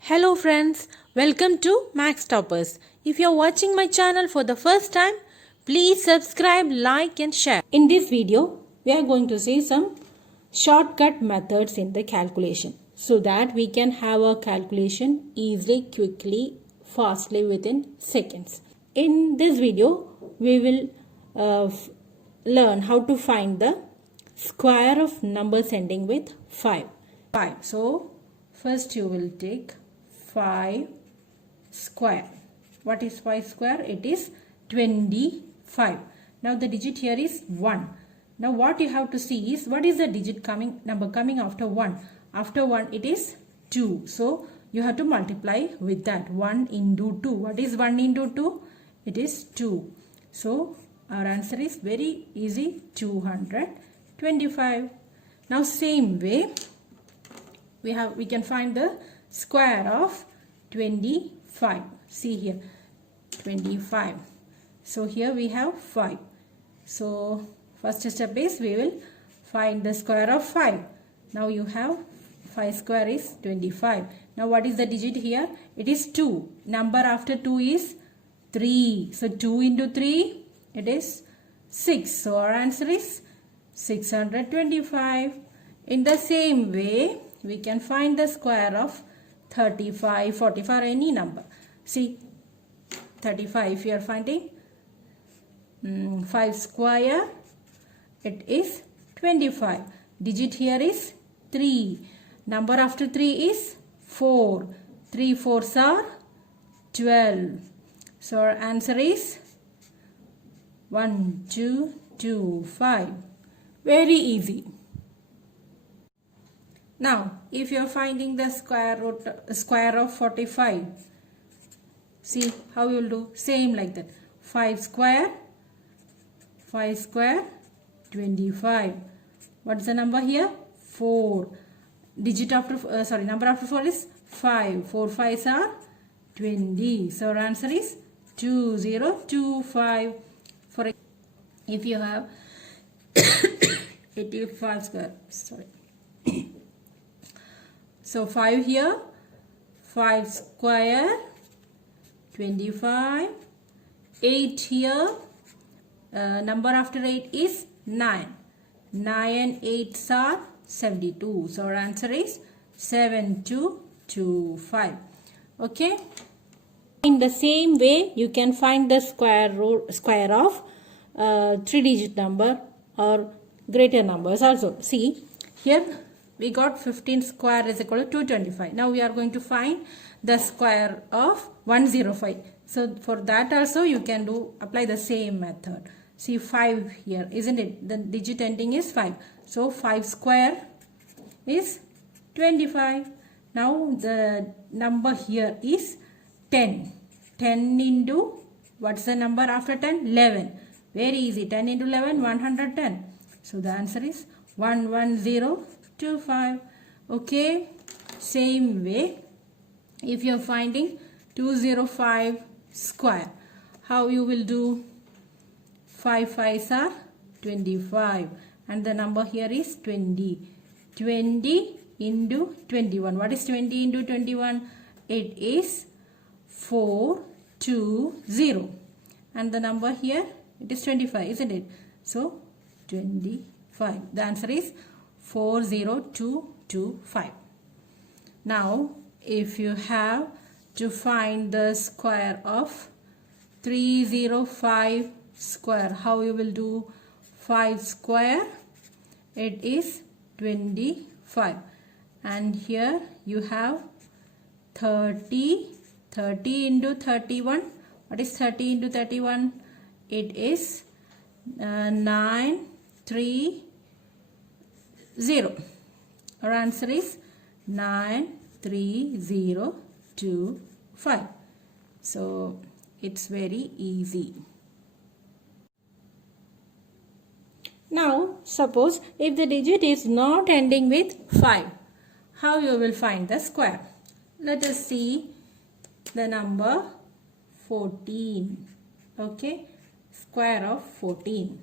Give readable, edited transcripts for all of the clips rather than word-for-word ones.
Hello friends, welcome to Max Toppers. If you are watching my channel for the first time, please subscribe, like and share. In this video, we are going to see some shortcut methods in the calculation so that we can have a calculation easily, quickly, fastly within seconds. In this video, we will learn how to find the square of numbers ending with 5. So, first you will take 5 square. What is 5 square? It is 25. Now the digit here is 1. Now what you have to see is what is the number coming after 1. After 1 it is 2. So you have to multiply with that. 1 into 2. What is 1 into 2? It is 2. So our answer is very easy, 225. Now same way we can find the square of 25. See here, 25. So here we have 5. So first step is we will find the square of 5. Now you have 5 square is 25. Now what is the digit here? It is 2. Number after 2 is 3. So 2 into 3, it is 6. So our answer is 625. In the same way, we can find the square of 35, 45 or any number. See, 35 if you are finding 5 square, it is 25. Digit here is 3. Number after 3 is 4. 3 4s are 12. So our answer is 1225. Very easy. Now, if you are finding the square of 45, see how you will do. Same like that. 5 square, 25. What is the number here? 4. Digit after number after 4 is 5. 4 5s are 20. So our answer is 2025. For if you have 85 square, sorry. So 5 here, 5 square, 25, 8 here, number after 8 is 9. 9 8s are 72. So our answer is 7225. Okay. In the same way, you can find the square of 3-digit number or greater numbers also. See, here we got 15 square is equal to 225. Now we are going to find the square of 105. So for that also you can apply the same method. See 5 here, isn't it? The digit ending is 5. So 5 square is 25. Now the number here is 10. 10 into, what's the number after 10? 11. Very easy. 10 into 11, 110. So the answer is 11025. Okay. Same way, if you are finding 205 square, how you will do? 5 5s are 25 and the number here is 20. 20 into 21. What is 20 into 21? It is 420 and the number here, it is 25, isn't it? So 25. The answer is 40225. Now if you have to find the square of 305 square, how you will do? 5 square, it is 25 and here you have 30. 30 into 31. What is 30 into 31? It is 930. Our answer is 93025. So it's very easy. Now suppose if the digit is not ending with 5, how you will find the square? Let us see the number 14. Okay, square of 14.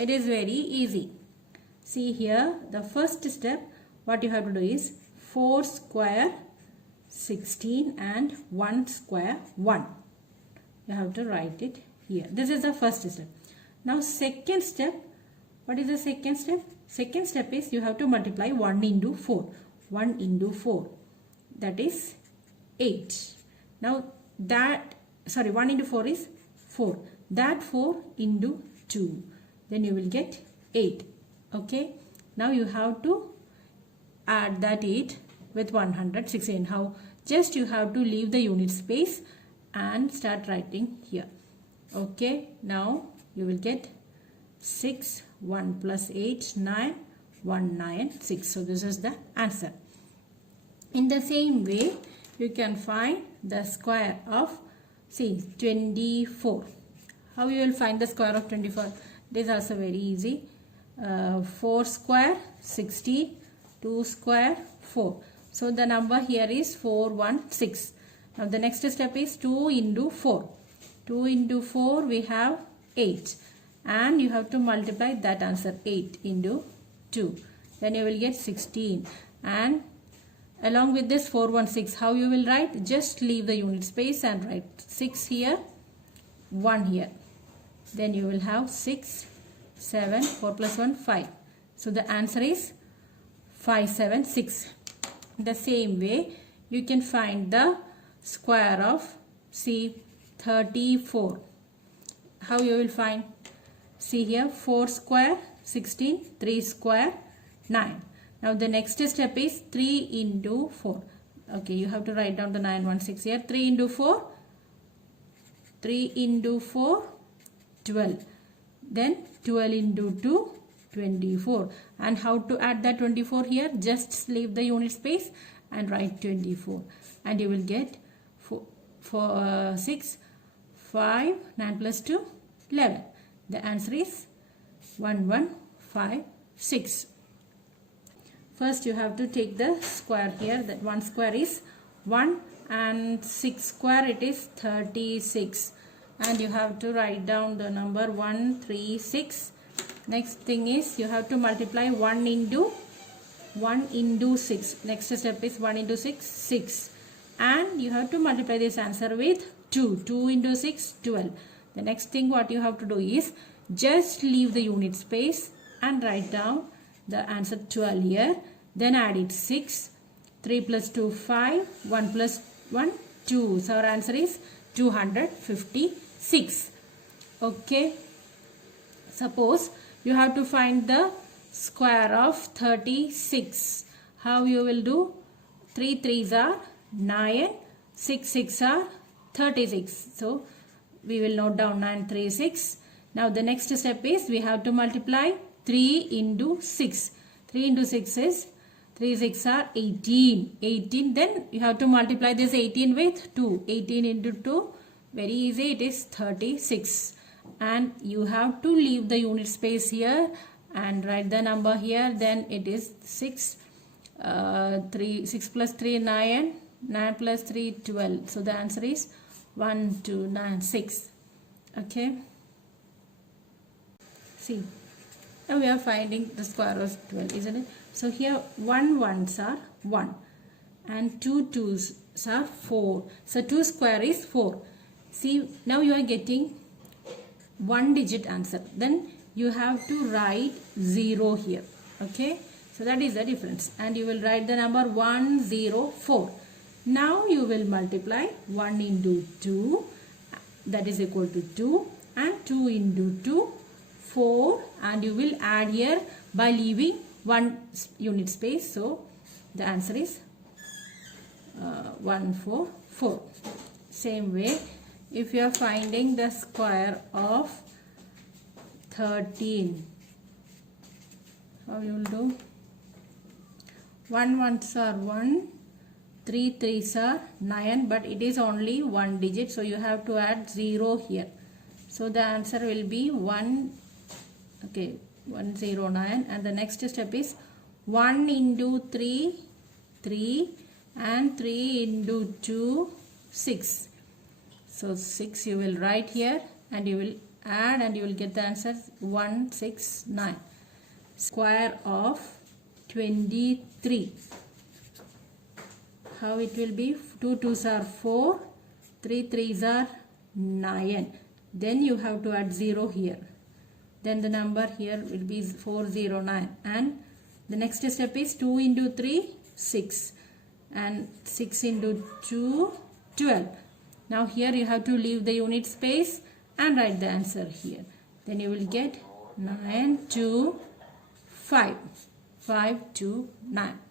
It is very easy. See here, the first step, what you have to do is 4 square 16 and 1 square 1. You have to write it here. This is the first step. Now second step, what is the second step? Second step is you have to multiply 1 into 4. 1 into 4, that is 8. Now that, sorry, 1 into 4 is 4. That 4 into 2. Then you will get 8. Okay. Now you have to add that 8 with 116. How? Just you have to leave the unit space and start writing here. Okay. Now you will get 6, 1 plus 8, 9, 1, 9, 6. So this is the answer. In the same way, you can find the square of, see, 24. How you will find the square of 24? It is also very easy. 4 square 60, 2 square 4. So the number here is 416. Now the next step is 2 into 4. 2 into 4 we have 8. And you have to multiply that answer, 8 into 2. Then you will get 16. And along with this 416, how you will write? Just leave the unit space and write 6 here, 1 here. Then you will have 6, 7, 4 plus 1, 5. So the answer is 576. The same way, you can find the square of, see, 34. How you will find? See here, 4 square 16, 3 square 9. Now the next step is 3 into 4. Okay, you have to write down the 916 here. 3 into 4, 3 into 4, 12. Then 12 into 2, 24. And how to add that 24 here? Just leave the unit space and write 24. And you will get 6, 5, 9 plus 2, 11. The answer is 1156. First you have to take the square here. That 1 square is 1 and 6 square it is 36. And you have to write down the number 136. Next thing is you have to multiply 1 into 6. Next step is 1 into 6, 6. And you have to multiply this answer with 2. 2 into 6, 12. The next thing what you have to do is just leave the unit space and write down the answer 12 here. Then add it 6. 3 plus 2, 5. 1 plus 1, 2. So our answer is 256. Okay. Suppose you have to find the square of 36. How you will do? 3 3s are 9. 6 6 are 36. So we will note down 936. Now the next step is we have to multiply 3 into 6. 3 into 6 is 3 6 are 18. 18. Then you have to multiply this 18 with 2. 18 into 2. Very easy. It is 36. And you have to leave the unit space here and write the number here. Then it is 6. 6 plus 3 9. 9 plus 3 12. So the answer is 1296. Okay. See. Now we are finding the square of 12, isn't it? So here 1 1s are 1 and 2 2s are 4. So 2 square is 4. See, now you are getting 1 digit answer. Then you have to write 0 here. Okay. So that is the difference. And you will write the number 104. Now you will multiply 1 into 2. That is equal to 2. And 2 into 2. 4, and you will add here by leaving 1 unit space. So the answer is 144. Same way, if you are finding the square of 13, how you will do? 1 1s are 1, 3 3s are 9, but it is only 1 digit, so you have to add 0 here. So the answer will be 109. And the next step is 1 into 3, 3, and 3 into 2, 6. So 6 you will write here and you will add and you will get the answer 169. Square of 23. how it will be? 2 2s are 4, 3 3s are 9. Then you have to add 0 here. Then the number here will be 409. And the next step is 2 into 3, 6. And 6 into 2, 12. Now here you have to leave the unit space and write the answer here. Then you will get 9 2 5. 5 2 9.